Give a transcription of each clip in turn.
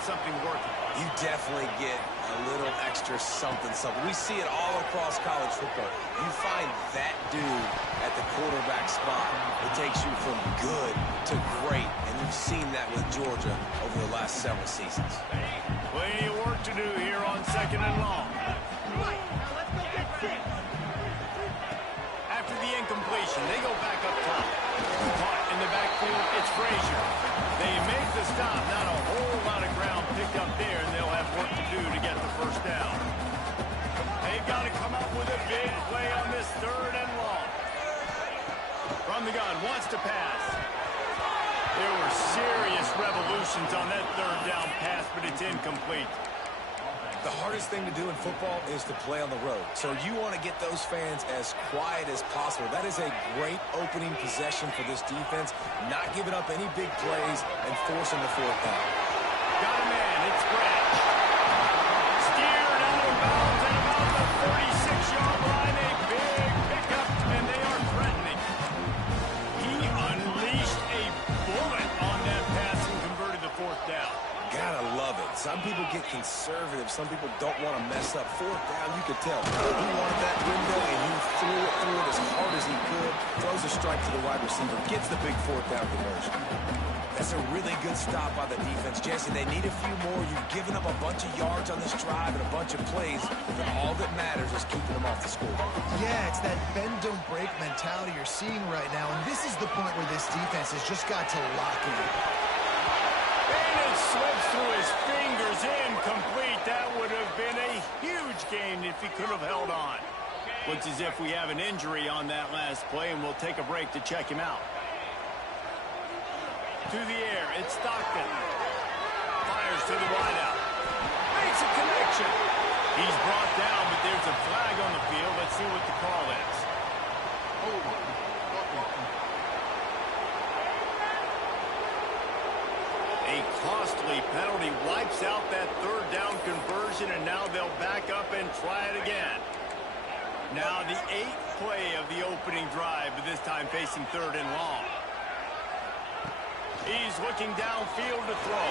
got something working. You definitely get a little extra something. We see it all across college football. You find that dude at the quarterback spot. It takes you from good to great, and you've seen that with Georgia over the last several seasons. Plenty of work to do here on 2nd and long. After the incompletion, they go back up top. Caught in the backfield, it's Frazier. They make the stop. Not a whole lot of ground picked up there, and they'll have work to do to get the first down. They've got to come up with a big play on this 3rd and long. From the gun, wants to pass. There were serious revolutions on that 3rd down pass, but it's incomplete. The hardest thing to do in football is to play on the road. So you want to get those fans as quiet as possible. That is a great opening possession for this defense. Not giving up any big plays and forcing the 4th down. Got a man. It's Branch. Steered out of bounds at about the 46-yard line. A big pickup, and they are threatening. He unleashed a bullet on that pass and converted the 4th down. Gotta love it. Some people get conservative. Some people don't want to mess up. 4th down, you could tell. He wanted that window, and he threw it as hard as he could. Throws a strike to the wide receiver. Gets the big 4th down conversion. That's a really good stop by the defense. Jesse, they need a few more. You've given up a bunch of yards on this drive and a bunch of plays, but all that matters is keeping them off the score. Yeah, it's that bend, don't break mentality you're seeing right now, and this is the point where this defense has just got to lock in. And it slips through his fingers, incomplete. That would have been a huge gain if he could have held on. Looks as if we have an injury on that last play, and we'll take a break to check him out. To the air, it's Stockton. Fires to the wideout. Makes a connection. He's brought down, but there's a flag on the field. Let's see what the call is. A costly penalty wipes out that 3rd down conversion, and now they'll back up and try it again. Now the 8th play of the opening drive, but this time facing 3rd and long. He's looking downfield to throw.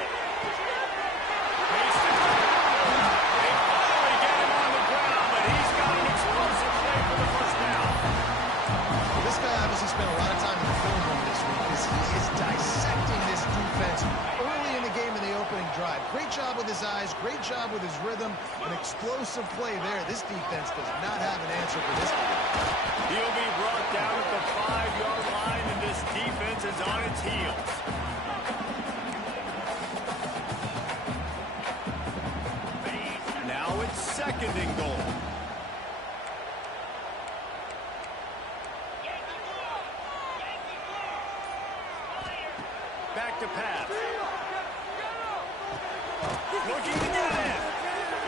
Makes the they finally get him on the ground, but he's got an explosive play for the first down. Well, this guy obviously spent a lot of time in the film room this week because he is dissecting this defense early in the game in the opening drive. Great job with his eyes, great job with his rhythm, an explosive play there. This defense does not have an answer for this guy. He'll be brought down at the 5-yard line, and this defense is on its heels. Now it's 2nd and goal. Back to pass. Looking to get in.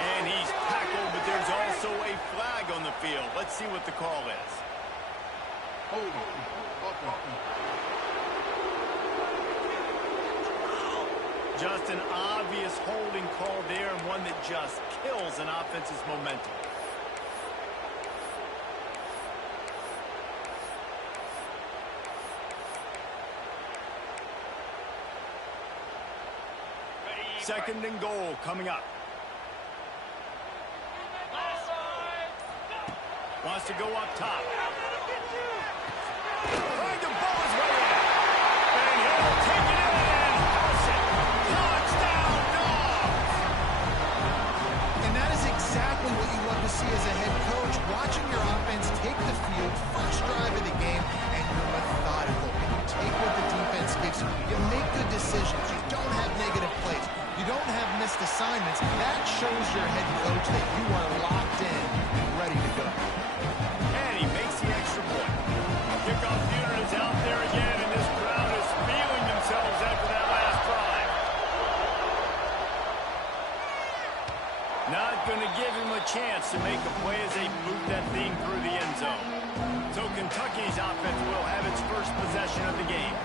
And he's tackled, but there's also a flag on the field. Let's see what the call is. Just an obvious holding call there, and one that just kills an offense's momentum. Second and goal coming up. Wants to go up top. Trying to bowl his way in. And he'll take it in and house it. Touchdown, Dogs! And that is exactly what you love to see as a head coach. Watching your offense take the field, first drive of the game, and you're methodical. You take what the defense gives you. You make good decisions. You don't have negative plays. You don't have missed assignments. That shows your head coach that you are locked in and ready to go. And he makes the extra point. Kickoff unit is out there again, and this crowd is feeling themselves after that last drive. Not going to give him a chance to make a play as they boot that thing through the end zone. So Kentucky's offense will have its first possession of the game.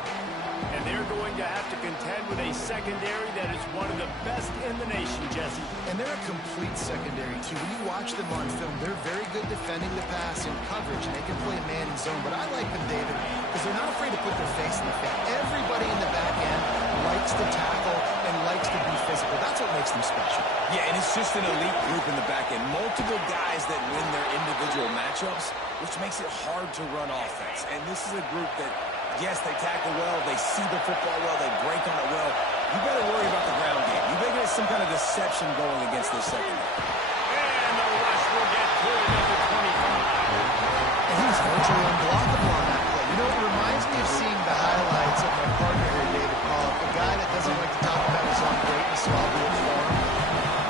And they're going to have to contend with a secondary that is one of the best in the nation, Jesse. And they're a complete secondary, too. When you watch them on film, they're very good defending the pass and coverage. They can play man and zone. But I like them, David, because they're not afraid to put their face in the face. Everybody in the back end likes to tackle and likes to be physical. That's what makes them special. Yeah, and it's just an elite group in the back end. Multiple guys that win their individual matchups, which makes it hard to run offense. And this is a group that, yes, they tackle well, they see the football well, they break on it well. You better worry about the ground game. You better get some kind of deception going against this secondary. And the rush will get pulled at the 25. And he was virtually unblockable on that play. You know, it reminds me of seeing the highlights of my partner here, David Pollock, a guy that doesn't like to talk about his own greatness, so I'll do it for him.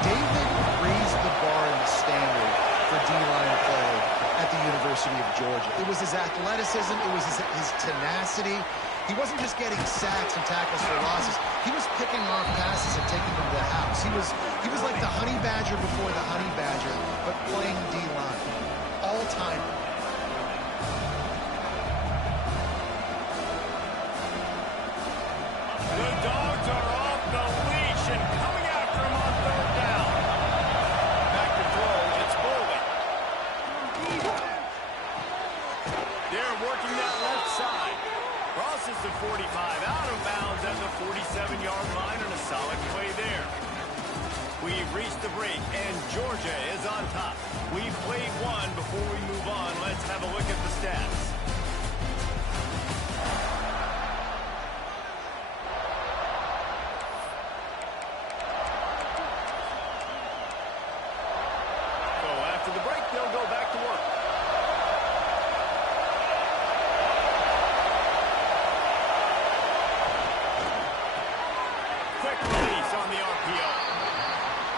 David raised the bar in the standard for D-line play at the University of Georgia. It was his athleticism, it was his tenacity. He wasn't just getting sacks and tackles for losses. He was picking off passes and taking them to the house. He was like the honey badger before the honey badger, but playing D-line. All-time. The Dogs are off the leash and coming after him on third down. Back to throw, it's Bowling. They're working that left side. Crosses the 45, out of bounds at the 47-yard line, and a solid play there. We've reached the break, and Georgia is on top. We've played one. Before we move on, let's have a look at the stats. So after the break, they'll go back to work. Quick release on the RPO.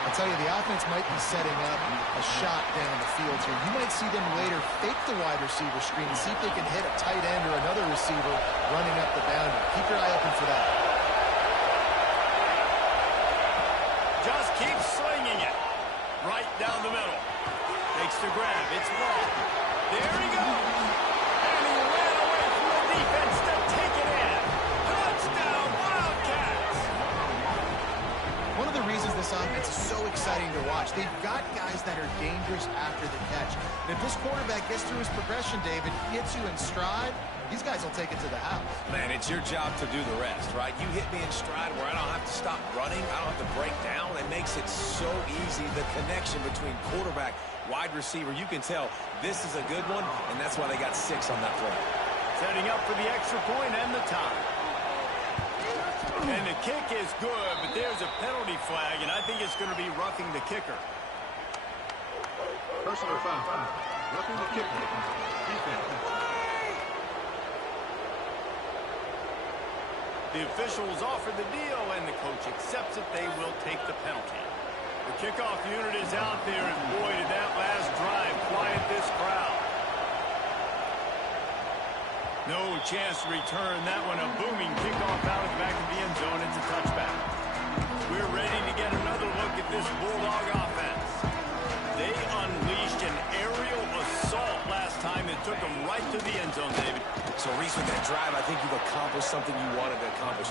I'll tell you, the offense might be setting up a shot down the field here. You might see them later fake the wide receiver screen and see if they can hit a tight end or another receiver running up the boundary. Keep your eye open for that. Just keep slinging it. Right down the middle. Takes the grab. It's Ball. There he goes. And he ran away from the defense to take it in. Touchdown, Wildcats. One of the reasons this offense is so exciting to watch, they've got guys that are dangerous after the catch. And if this quarterback gets through his progression, David, hits you in stride, these guys will take it to the house. Man, it's your job to do the rest, right? You hit me in stride where I don't have to stop running. I don't have to break down. It makes it so easy, the connection between quarterback, wide receiver. You can tell this is a good one, and that's why they got 6 on that play. Setting up for the extra point and the tie. And the kick is good, but there's a penalty flag, and I think it's going to be roughing the kicker. Personal foul. Roughing the kicker. Defense. The officials offer the deal, and the coach accepts it. They will take the penalty. The kickoff unit is out there, and boy, did that last drive quiet this crowd. No chance to return that one. A booming kickoff out of the back of the end zone. It's a touchback. We're ready to get another look at this Bulldog offense. They unleashed an aerial assault last time that took them right to the end zone, David. So, Reese, with that drive, I think you've accomplished something you wanted to accomplish.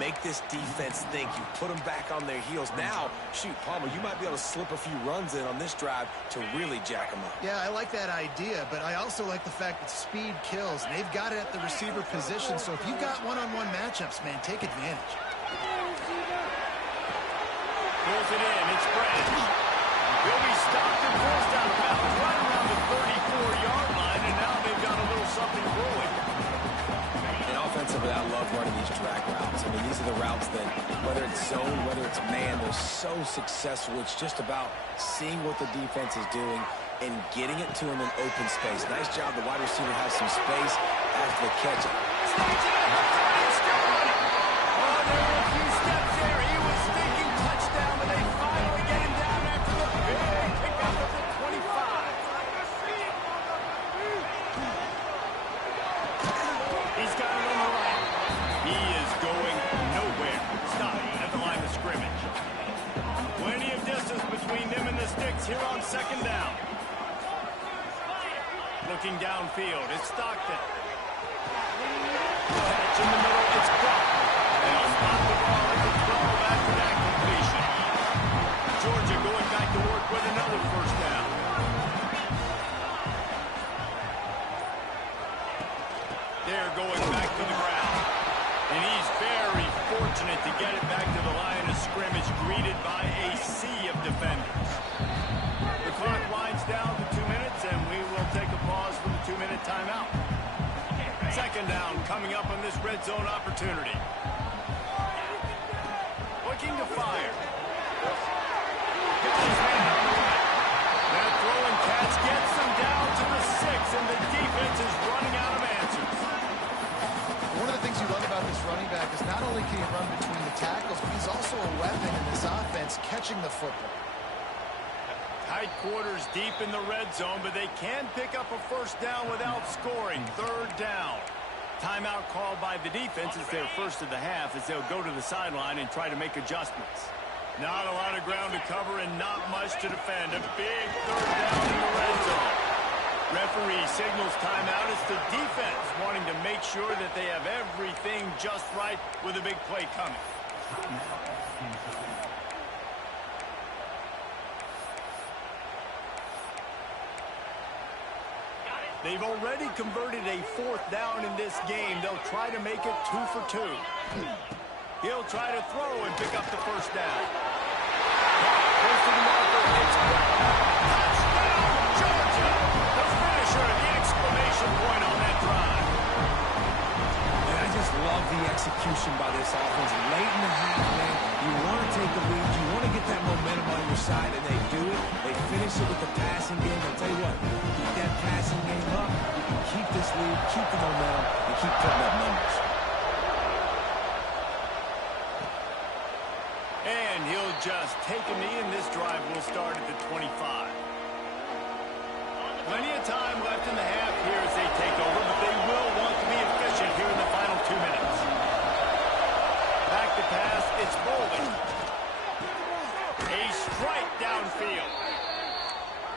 Make this defense think. You put them back on their heels. Now, shoot, Palmer, you might be able to slip a few runs in on this drive to really jack them up. Yeah, I like that idea, but I also like the fact that speed kills. And they've got it at the receiver position, so if you've got one-on-one matchups, man, take advantage. Pulls it in. It's Branch. He'll be stopped and forced out of bounds right around the 34-yard line, and now they've got a little something brewing. And offensively, I love running these drag routes. I mean, these are the routes that, whether it's zone, whether it's man, they're so successful. It's just about seeing what the defense is doing and getting it to them in open space. Nice job. The wide receiver has some space after the catch. Sneaks it up. He's still running. Oh, there were a few steps there. He was thinking touchdown, but they finally get him down after the big pickup of the 25. He's got it on the right. He is going nowhere. Stop at the line of scrimmage. Plenty of distance between them and the sticks here on second down. Looking downfield, it's Stockton. Catch in the middle, it's Buck. They'll spot the ball at the 12 after that completion. Georgia going back to work with another first down. They're going back to the ground. And he's very fortunate to get it back to the line of scrimmage. greeted by a sea of defenders. The clock winds down to 2 minutes, and we will take a pause for the 2-minute timeout. Second down coming up on this red zone opportunity. Looking to fire. Got his man on the right. That throwing catch gets them down to the 6, and the defense is running out of answers. One of the things you love about this running back is not only can he run between the tackles, but he's also a weapon in this offense catching the football. Tight quarters deep in the red zone, but they can pick up a first down without scoring. Third down. Timeout called by the defense is their first of the half as they'll go to the sideline and try to make adjustments. Not a lot of ground to cover and not much to defend. A big third down in the red zone. Referee signals timeout. It's the defense wanting to make sure that they have everything just right with a big play coming. They've already converted a fourth down in this game. They'll try to make it 2 for 2. He'll try to throw and pick up the first down. Close to the marker. It's touchdown, Georgia! The finisher, the exclamation point on that drive. And I just love the execution by this offense. Late in the half, man, you want to take the lead. You want to get that momentum on your side, and they do it. They finish it with the passing game. I'll tell you what, keep that passing game up. You can keep this lead, keep the momentum, and keep putting up numbers. And he'll just take a knee, and this drive will start at the 25. Plenty of time left in the half here as they take over, but they will want to be efficient here in the final 2 minutes. Back to pass, it's Bowling. A strike downfield.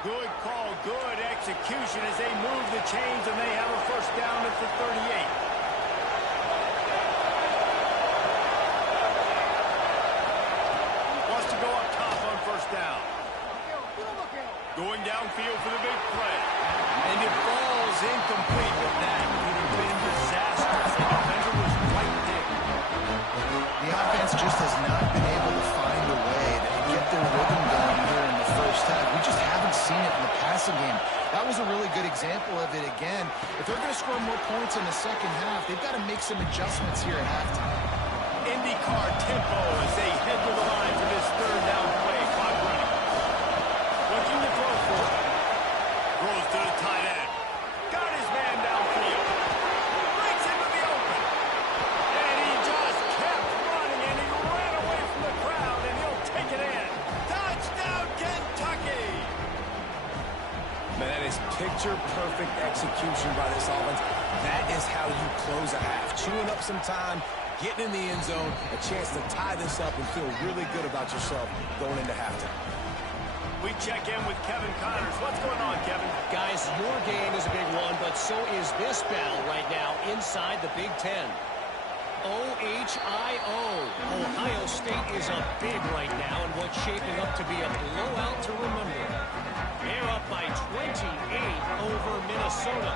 Good call, good execution as they move the chains, and they have a first down at the 38. Wants to go up top on first down. Going downfield for the big play. And it falls incomplete, but that could have been disastrous. The defender was right there. The offense just has not been able to find a way to get their rhythm going here in the first half. We just haven't seen it in the passing game. That was a really good example of it again. If they're going to score more points in the second half, they've got to make some adjustments here at halftime. IndyCar tempo as they head to the line for this third down play. Clock running. Looking to throw for it. Throws to the tight end. Got his man downfield. Breaks into the open. And he just kept running, and he ran away from the crowd, and he'll take it in. Touchdown, Kentucky! Man, that is picture-perfect execution by this offense. That is how you close a half. Chewing up some time, getting in the end zone, a chance to tie this up and feel really good about yourself going into halftime. We check in with Kevin Connors. What's going on, Kevin? Guys, your game is a big one, but so is this battle right now inside the Big Ten. OHIO. Ohio State is up big right now in what's shaping up to be a blowout to remember. They're up by 28 over Minnesota.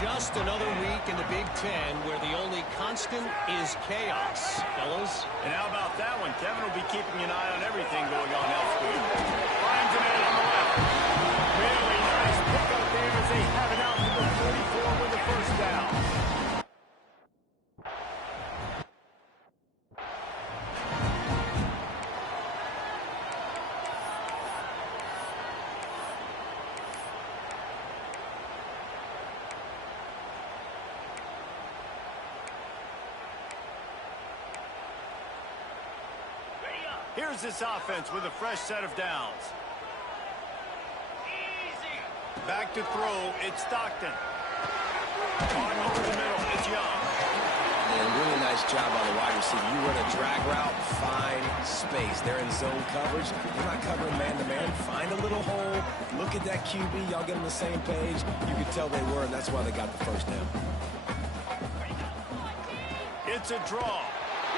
Just another week in the Big Ten where the only constant is chaos, fellas. And how about that one? Kevin will be keeping an eye on everything going on elsewhere. Finds a man on the left. Really nice pickup there as they have it out to the 44 with the first down. Here's this offense with a fresh set of downs. Back to throw, it's Stockton. On over the middle, it's Young. And really nice job on the wide receiver. You run a drag route, find space. They're in zone coverage. They're not covering man-to-man. Find a little hole. Look at that QB. Y'all get on the same page. You could tell they were, and that's why they got the first down. It's a draw.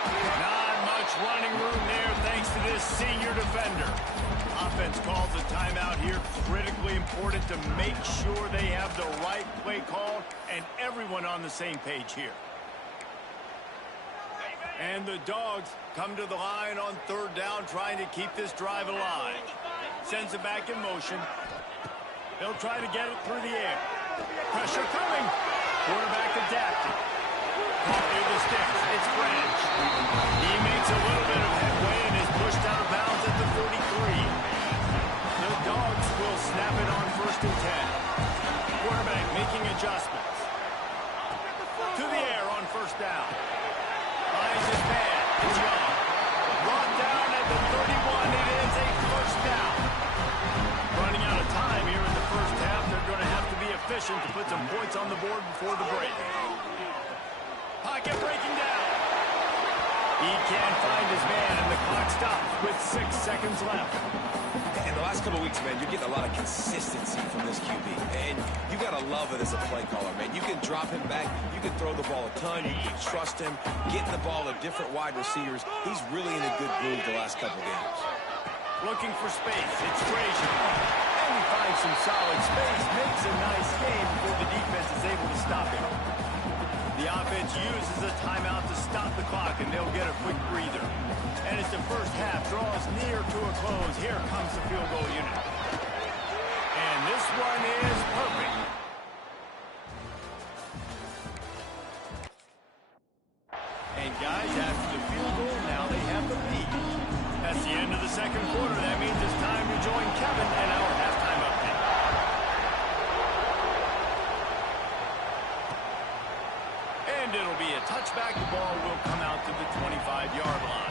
Not much running room there thanks to this senior defender. Offense calls a timeout here. Critically important to make sure they have the right play call and everyone on the same page here. And the Dogs come to the line on third down, trying to keep this drive alive. Sends it back in motion. They'll try to get it through the air. Pressure coming. Quarterback adapted. Caught near the sticks. It's Branch. He makes a little bit of headway and is pushed out of bounds at the 43. The Dogs will snap it on 1st and 10. Quarterback making adjustments. To the air on 1st down. Finds his man. It's Young. Brought down at the 31. It is a 1st down. Running out of time here in the 1st half. They're going to have to be efficient to put some points on the board before the break. Pocket breaking down. He can't find his man, and the clock stops with 6 seconds left. In the last couple of weeks, man, you're getting a lot of consistency from this QB. And you got to love it as a play caller, man. You can drop him back. You can throw the ball a ton. You can trust him. Getting the ball to different wide receivers. He's really in a good groove the last couple games. Looking for space. It's Frazier. And he finds some solid space. Makes a nice game before the defense is able to stop him. The offense uses a timeout to stop the clock, and they'll get a quick breather. And as the 1st half draws near to a close, here comes the field goal unit. And this one is perfect. And guys, after the field goal, now they have the lead. That's the end of the 2nd quarter. That means it's time to join Kevin and our halftime update. And it'll be a touchback. The ball will come out to the 25-yard line.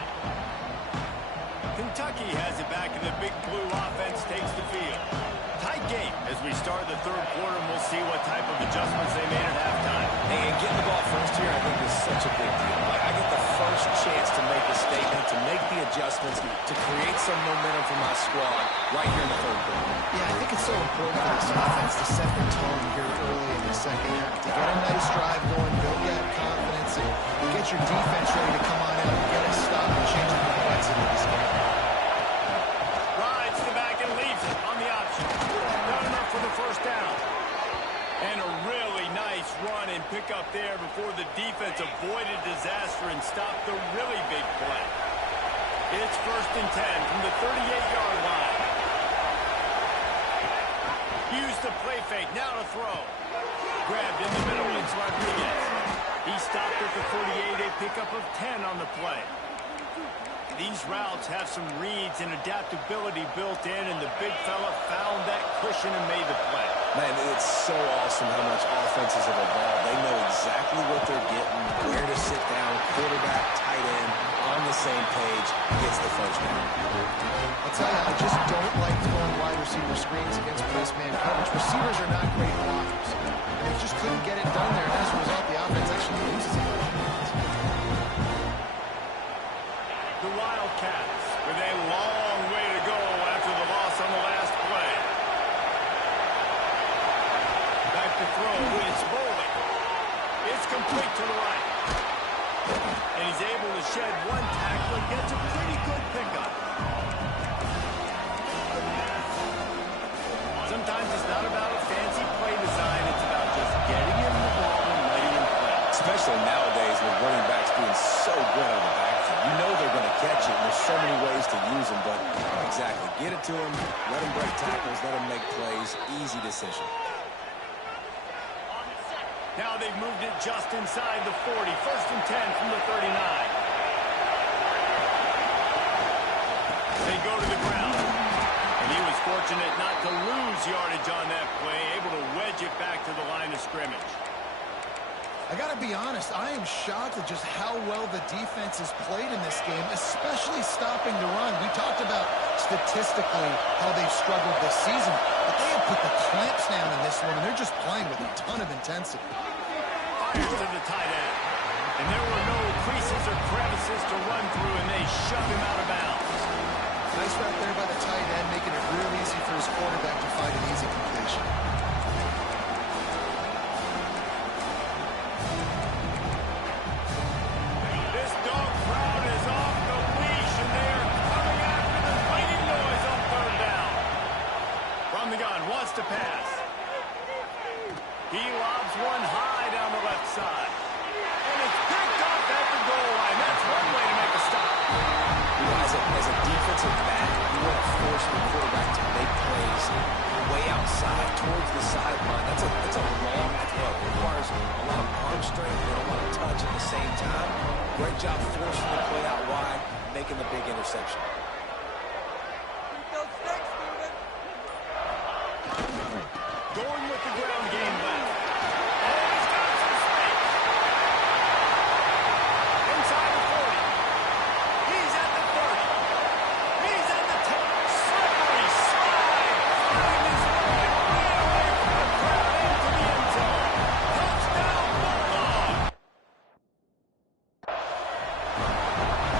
Kentucky has it back, and the Big Blue offense takes the field. Tight game as we start the 3rd quarter, and we'll see what type of adjustments they made at halftime. And getting the ball first here, I think, is such a big deal. I get the first chance to make a statement, to make the adjustments, to create some momentum for my squad right here in the 3rd quarter. Yeah, I think it's so important for this offense to set the tone here early in the 2nd half, to get a nice drive going, build that confidence, and get your defense ready to come on out and get a stop and change the complexity of this game. Rides the back and leaves it on the option. Not enough for the 1st down. And a really nice run and pick up there before the defense avoided disaster and stopped the really big play. It's 1st and 10 from the 38-yard line. Use the play fake, now to throw. Grabbed in the middle, it's Rodriguez. He stopped at the 48, a pickup of 10 on the play. These routes have some reads and adaptability built in, and the big fella found that cushion and made the play. Man, it's so awesome how much offenses have evolved. They know exactly what they're getting, where to sit down, quarterback, tight end, on the same page, gets the 1st down. I'll tell you, I just don't like throwing wide receiver screens against press man coverage. Receivers are not great blockers. And they just couldn't get it done there, and as a result, the offense actually loses it. The Wildcats with a long way to go after the loss on the last play. Back to throw, it's Bowling. It's complete to the right. And he's able to shed one tackle and gets a pretty good pickup. Sometimes it's not about a fancy play design, it's about just getting him the ball and letting him play. Especially nowadays with running backs being so good out of the backfield. You know they're going to catch it, and there's so many ways to use them, but exactly. Get it to them, let them break tackles, let them make plays. Easy decision. Now they've moved it just inside the 40. 1st and 10 from the 39. They go to the ground. And he was fortunate not to lose yardage on that play, able to wedge it back to the line of scrimmage. I got to be honest, I am shocked at just how well the defense has played in this game, especially stopping the run. We talked about statistically how they've struggled this season, but they have put the clamps down in this one, and they're just playing with a ton of intensity. Fires to the tight end. And there were no creases or crevices to run through, and they shove him out of bounds. Nice route there by the tight end, making it real easy for his quarterback to find an easy completion. This dog crowd is off the leash, and they are coming after the fighting noise on 3rd down. From the gun, wants to pass. He lobs one high down the left side. And it's picked up at the goal line. That's one defensive back, you want to force the quarterback to make plays way outside towards the sideline. That's a long throw. It requires a lot of arm strength and a lot of touch at the same time. Great job forcing the play out wide, making the big interception. Going with the ground game left. Oh, he's got some space. Inside the 40. He's at the 30. He's at the 10. Slippery slide. Finding his way away from the crowd into the end zone. Touchdown, Bulldog.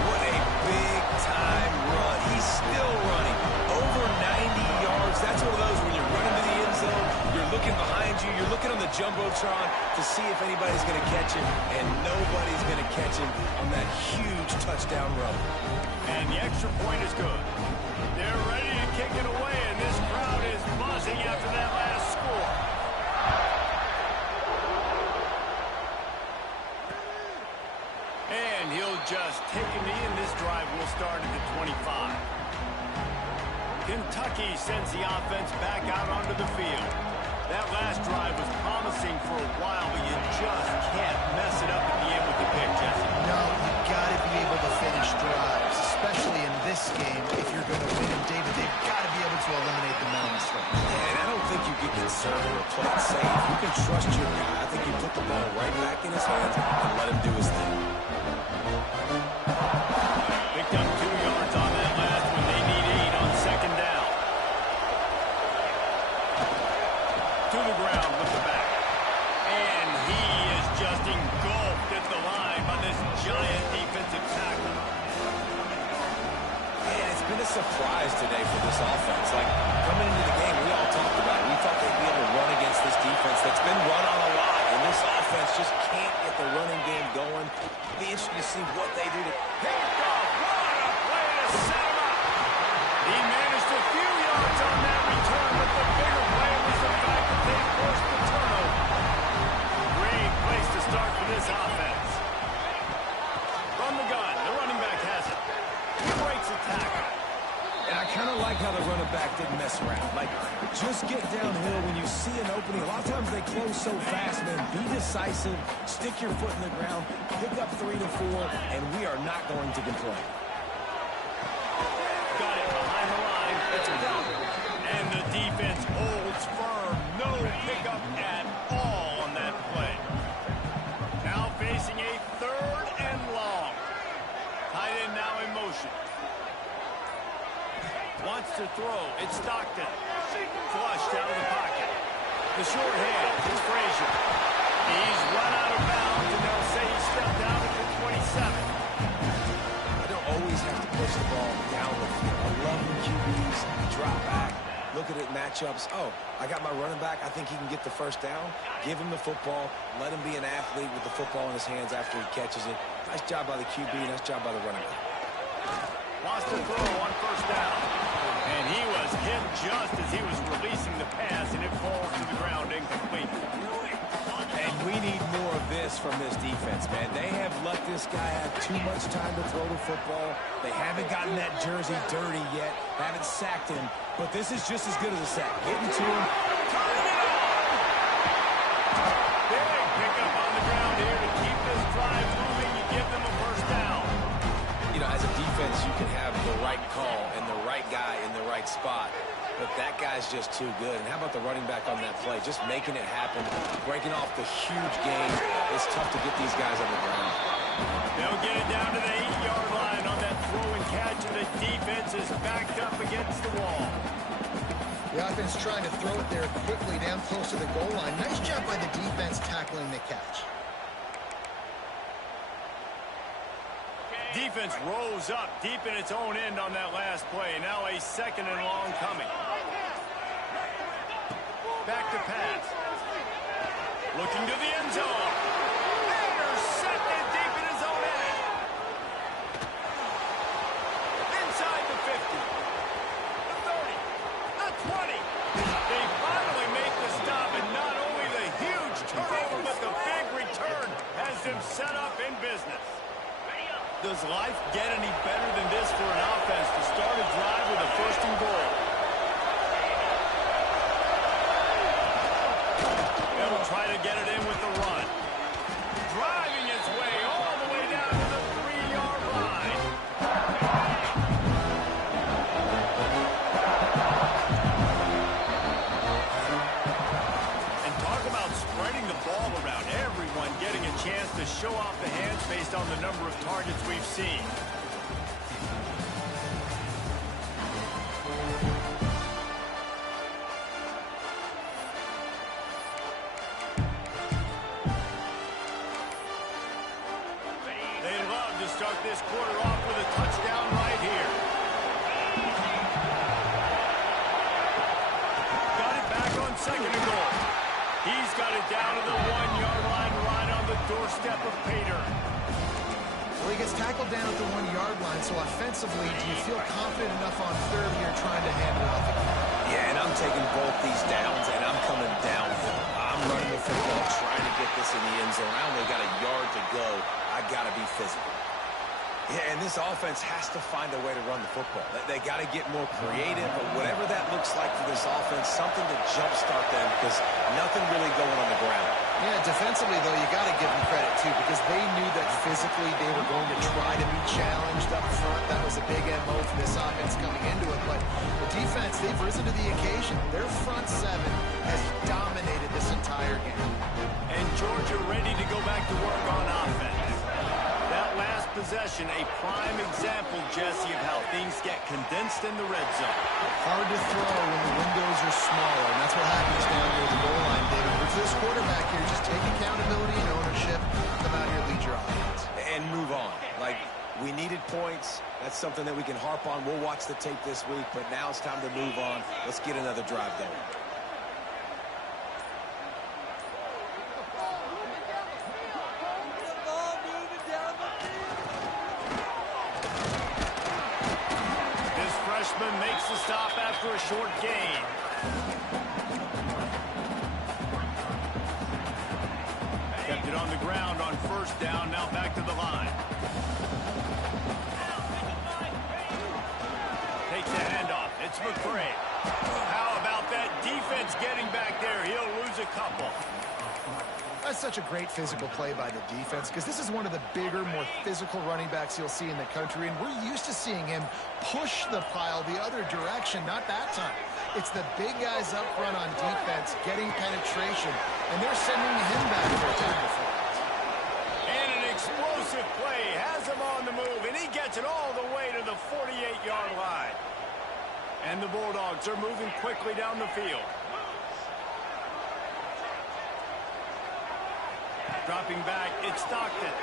What a big-time run. He's still running. Over 90 yards. That's one of those when you're running to the end zone, you're looking behind you, you're looking on the Jumbotron to see if anybody's going to catch him, and nobody's going to catch him on that huge touchdown run. And the extra point is good. They're ready to kick it away, and this crowd is buzzing after that last score. And he'll just take a knee, and this drive will start at the 25. Kentucky sends the offense back out onto the field. That last drive was promising for a while, but you just can't mess it up at the end with the pick, Jesse. No, you've got to be able to finish drives, especially in this game. If you're going to win, David, they've got to be able to eliminate the mental mistakes. Yeah, and I don't think you get conservative or play it safe. You can trust your guy. I think you put the ball right back in his hands and let him do his thing. Picked up 2 yards on that last one. They need 8 on second down. To the ground with the back. And he is just engulfed at the line by this giant defensive tackle. And it's been a surprise today for this offense. Like, coming into the game, we all talked about it. We thought they'd be able to run against this defense that's been run on a lot. And this offense just can't get the running game going. It'll be interesting to see what they do to Picked off. What a play to set him up. He managed a few yards on that return, but the bigger play was the fact that they forced the turnover. Great place to start for this offense. From the gun, the running back has it. He breaks a tackle. And I kind of like how the running back didn't mess around. Like, just get downhill when you see an opening. A lot of times they close so fast, man. Be decisive, stick your foot in the ground, pick up 3 to 4, and we are not going to complain. Got it behind the line. It's a down. And the defense holds firm. No pickup at all on that play. Now facing a 3rd and long. Tight end now in motion. Wants to throw. It's Stockton. Flushed out of the pocket. The short hand. It's Frazier. He's run out of bounds, and they'll say he stepped out at the 27. I don't always have to push the ball down the field. I love when QBs drop back, look at it matchups. Oh, I got my running back. I think he can get the first down. Give him the football. Let him be an athlete with the football in his hands after he catches it. Nice job by the QB. Nice job by the running back. Lost the throw on first down. And he was hit just as he was releasing the pass, and it falls to the ground incomplete. And we need more of this from this defense, man. They have let this guy have too much time to throw the football. They haven't gotten that jersey dirty yet. Haven't sacked him. But this is just as good as a sack. Getting to him. Turning it on! Big pickup on the ground here to keep this drive moving. You give them a first down. You know, as a defense, you can have the right call and the right guy in the right spot. But that guy's just too good. And how about the running back on that play? Just making it happen, breaking off the huge game. It's tough to get these guys on the ground. They'll get it down to the 8-yard line on that throw and catch, and the defense is backed up against the wall. The offense trying to throw it there quickly down close to the goal line. Nice job by the defense tackling the catch. Defense rose up deep in its own end on that last play. Now a 2nd and long coming. Back to pass. Looking to the end zone. Intercepted it deep in his own end. Inside the 50. The 30. The 20. They finally make the stop, and not only the huge turnover, but the big return has them set up in business. Does life get in any better than this for an offense to start a drive with a first and goal. They'll try to get it in with the run. Driving its way all the way down to the 3-yard line. And talk about spreading the ball around. Everyone getting a chance to show off the hands based on the number of targets we've seen. Start this quarter off with a touchdown right here. Got it back on second and goal. He's got it down to the 1-yard line, right on the doorstep of Pater. Well, he gets tackled down at the 1-yard line, so offensively, do you feel confident enough on third here trying to hand it off again? Yeah, and I'm taking both these downs, and I'm coming downhill. I'm running the football, trying to get this in the end zone. I only got a yard to go. I got to be physical. Yeah, and this offense has to find a way to run the football. They got to get more creative, but whatever that looks like for this offense, something to jumpstart them because nothing really going on the ground. Yeah, defensively, though, you got to give them credit, too, because they knew that physically they were going to try to be challenged up front. That was a big MO for this offense coming into it, but the defense, they've risen to the occasion. Their front seven has dominated this entire game. And Georgia ready to go back to work on offense. That last possession, a prime example, Jesse, of how things get condensed in the red zone. Hard to throw when the windows are smaller, and that's what happens down near the goal line, David. But for this quarterback here, just take accountability and ownership, come out here, lead your offense. And move on. Like, we needed points. That's something that we can harp on. We'll watch the tape this week, but now it's time to move on. Let's get another drive going. Makes the stop after a short gain. Kept it on the ground on first down. Now back to the line. Takes the handoff. It's McCray. How about that defense getting back there? He'll lose a couple. That's such a great physical play by the defense because this is one of the bigger, more physical running backs you'll see in the country, and we're used to seeing him push the pile the other direction. Not that time. It's the big guys up front on defense getting penetration, and they're sending him back for a tackle for it. And an explosive play has him on the move, and he gets it all the way to the 48-yard line. And the Bulldogs are moving quickly down the field. Dropping back, it's Stockton.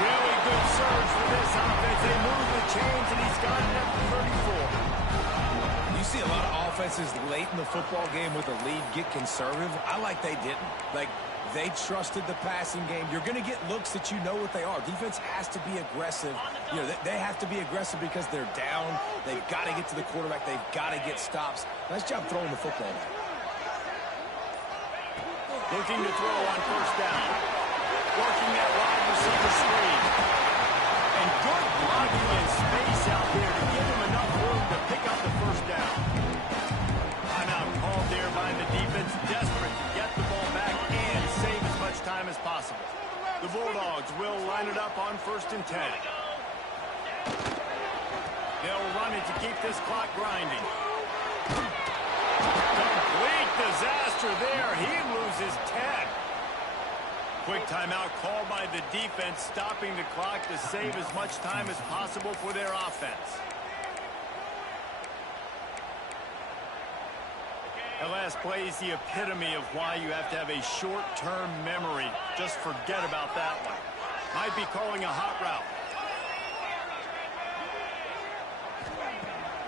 Really good surge for this offense. They move the chains, and he's got it up to 34. You see a lot of offenses late in the football game with a lead get conservative. I like they didn't. Like, they trusted the passing game. You're going to get looks that you know what they are. Defense has to be aggressive. You know, they have to be aggressive because they're down. They've got to get to the quarterback. They've got to get stops. Nice job throwing the football there. Looking to throw on first down. Working that wide receiver screen. And good blocking and space out there to give him enough room to pick up the first down. Timeout called there by the defense, desperate to get the ball back and save as much time as possible. The Bulldogs will line it up on 1st and 10. They'll run it to keep this clock grinding. Complete disaster there. He loses 10. Quick timeout called by the defense, stopping the clock to save as much time as possible for their offense. That last play is the epitome of why you have to have a short-term memory. Just forget about that one. Might be calling a hot route.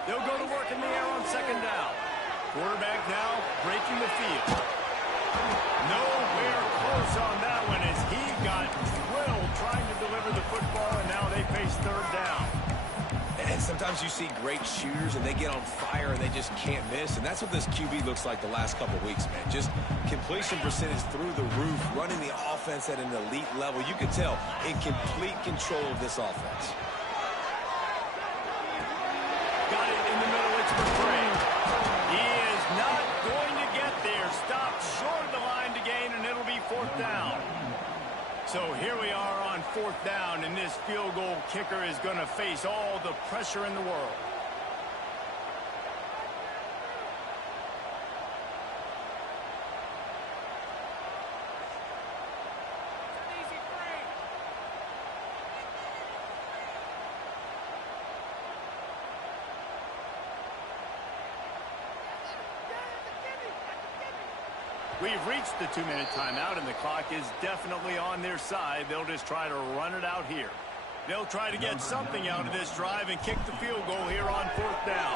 They'll go to work in the air on 2nd down. Quarterback now breaking the field. Nowhere close on that one as he got drilled trying to deliver the football, and now they face 3rd down. And Sometimes you see great shooters, and they get on fire, and they just can't miss. And that's what this QB looks like the last couple weeks, man. Just completion percentage through the roof, running the offense at an elite level. You can tell in complete control of this offense. Got it in the middle. It's McCray. He is not going to get there. Stopped short of the line to gain, and it'll be 4th down. So here we are on 4th down, and this field goal kicker is going to face all the pressure in the world. We've reached the 2-minute timeout, and the clock is definitely on their side. They'll just try to run it out here. They'll try to get something out of this drive and kick the field goal here on 4th down.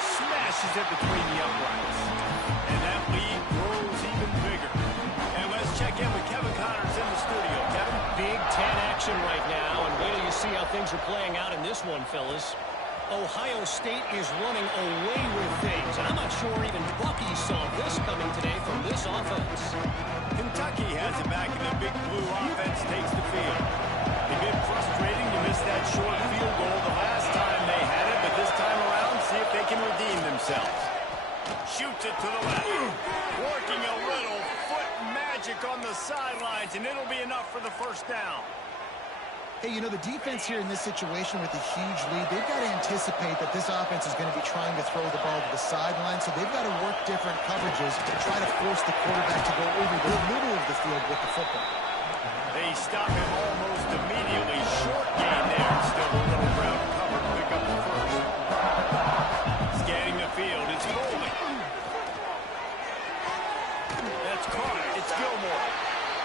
Smashes it between the uprights. And that lead grows even bigger. And let's check in with Kevin Connors in the studio. Kevin? Big 10 action right now, and wait till you see how things are playing out in this one, fellas. Ohio State is running away with things, and I'm not sure even Bucky saw this coming today from this offense. Kentucky has it back, and the Big Blue offense takes the field. They've been frustrating to miss that short field goal the last time they had it, but this time around, see if they can redeem themselves. Shoots it to the left. Working a little foot magic on the sidelines, and it'll be enough for the 1st down. Hey, you know, the defense here in this situation with a huge lead, they've got to anticipate that this offense is going to be trying to throw the ball to the sideline, so they've got to work different coverages to try to force the quarterback to go over the middle of the field with the football. They stop him almost immediately. Short gain there, and still a little ground to cover to pick up the 1st. Scanning the field, it's rolling. That's caught. It's Gilmore.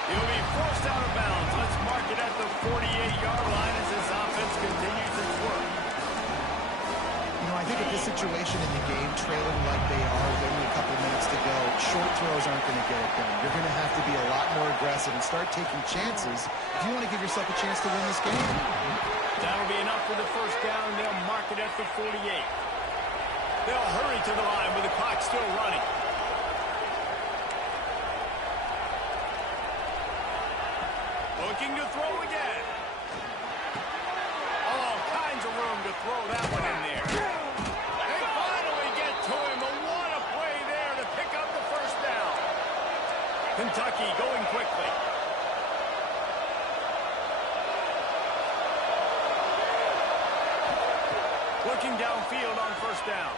He'll be forced out of bounds. Let's mark it at the 48-yard line as this offense continues its work. You know, I think in this situation in the game, trailing like they are with only a couple minutes to go, short throws aren't going to get it done. You're going to have to be a lot more aggressive and start taking chances if you want to give yourself a chance to win this game. That'll be enough for the 1st down, and they'll mark it at the 48. They'll hurry to the line with the clock still running. Looking to throw again. All kinds of room to throw that one in there. They finally get to him, but what a play there to pick up the 1st down. Kentucky going quickly. Looking downfield on 1st down.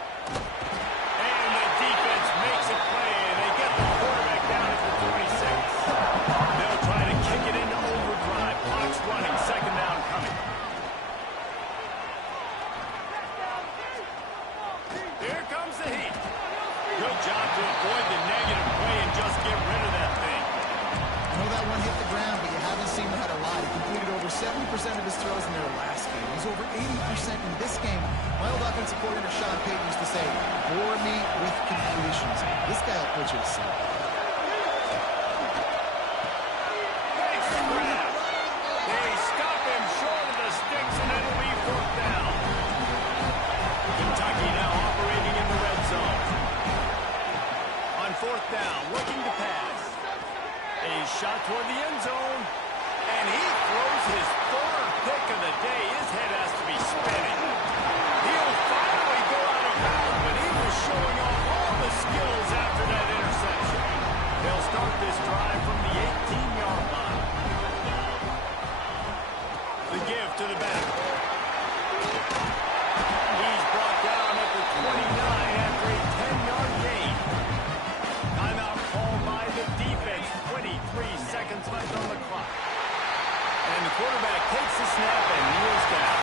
And the defense makes a play, and they get the quarterback down at the 26. They'll try to kick it into overdrive. Clock's running. 2nd down coming. Here comes the heat. Good job to avoid the negative play and just get rid of that thing. I know that one hit the ground, but you haven't seen that a lot. He completed over 70% of his throws in their last game. He's over 80% in this game. My old offensive coordinator, Sean Payton, used to say, bore me with completions. This guy will put you to sleep. They stop him short of the sticks, and it'll be 4th down. Kentucky now operating in the red zone. On 4th down, looking to pass. A shot toward the end zone, and he throws his 3rd pick of the day. His head has to be spinning. He'll finally go out of bounds, but he was showing off all the skills after that interception. They'll start this drive from the 18-yard line. The give to the back. He's brought down at the 29 after a 10-yard gain. Timeout called by the defense. 23 seconds left on the clock. And the quarterback takes the snap and kneels down.